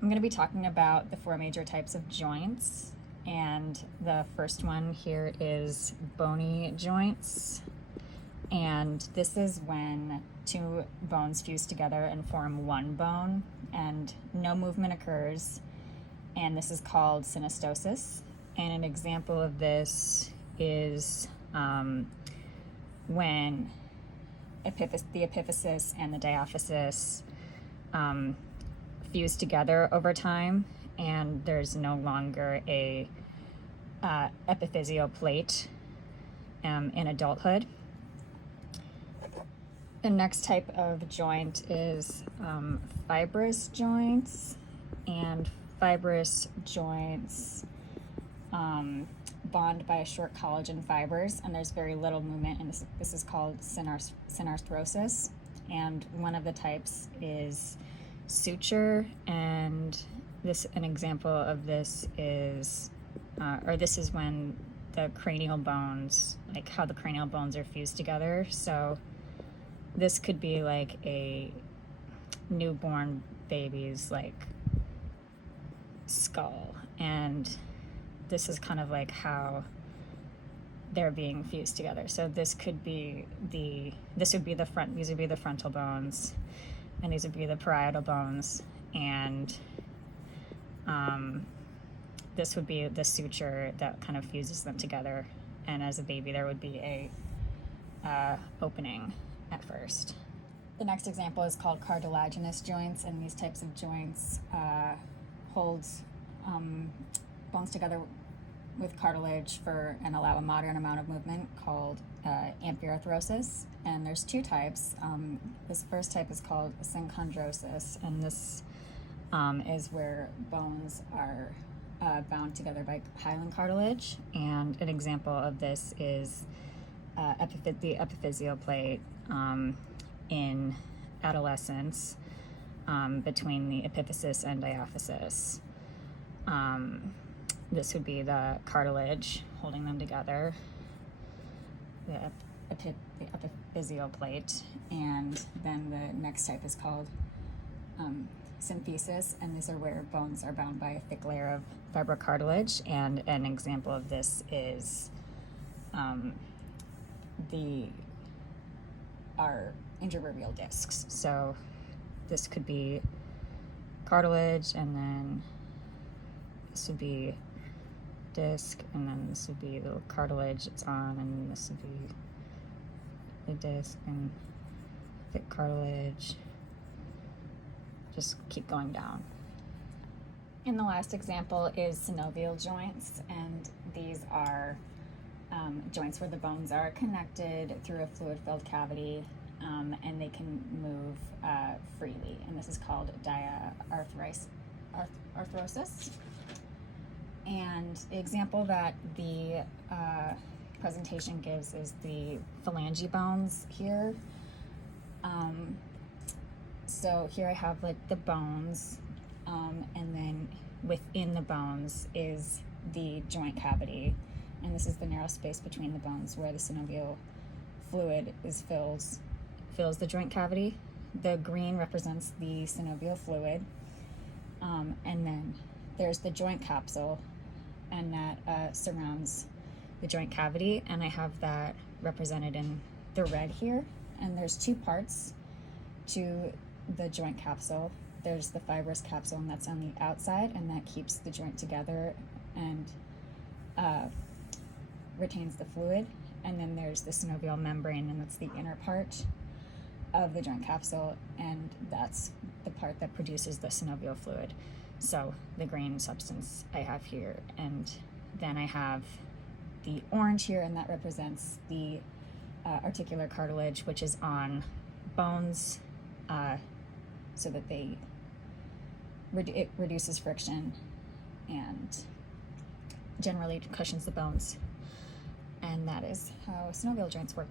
I'm going to be talking about the four major types of joints, and the first one here is bony joints, and this is when two bones fuse together and form one bone and no movement occurs, and this is called synostosis. And an example of this is when the epiphysis and the diaphysis fuse together over time, and there's no longer a epiphyseal plate in adulthood. The next type of joint is fibrous joints, and fibrous joints bond by short collagen fibers, and there's very little movement, and this is called synarthrosis. And one of the types is suture, and an example of this is this is when the cranial bones, like how the cranial bones are fused together. So this could be like a newborn baby's like skull, and this is kind of like how they're being fused together. So this would be the frontal bones, and these would be the parietal bones, and this would be the suture that kind of fuses them together. And as a baby, there would be a opening at first. The next example is called cartilaginous joints, and these types of joints hold bones together with cartilage and allow a moderate amount of movement, called amphiarthrosis. And there's two types. This first type is called synchondrosis, and this is where bones are bound together by hyaline cartilage. And an example of this is the epiphyseal plate in adolescence between the epiphysis and diaphysis. This would be the cartilage holding them together, the epiphyseal plate. And then the next type is called symphysis, and these are where bones are bound by a thick layer of fibrocartilage. And an example of this is our intervertebral discs. So this could be cartilage, and then this would be disc, and then this would be the cartilage it's on, and this would be the disc and thick cartilage. Just keep going down. And the last example is synovial joints, and these are joints where the bones are connected through a fluid-filled cavity, and they can move freely, and this is called diarthrosis. And the example that the presentation gives is the phalange bones here. So here I have like the bones, and then within the bones is the joint cavity, and this is the narrow space between the bones where the synovial fluid fills the joint cavity. The green represents the synovial fluid, and then there's the joint capsule, and that surrounds the joint cavity, and I have that represented in the red here. And there's two parts to the joint capsule. There's the fibrous capsule, and that's on the outside, and that keeps the joint together and retains the fluid. And then there's the synovial membrane, and that's the inner part of the joint capsule, and that's the part that produces the synovial fluid. So the green substance I have here, and then I have the orange here, and that represents the articular cartilage, which is on bones, so that it reduces friction and generally cushions the bones. And that is how synovial joints work.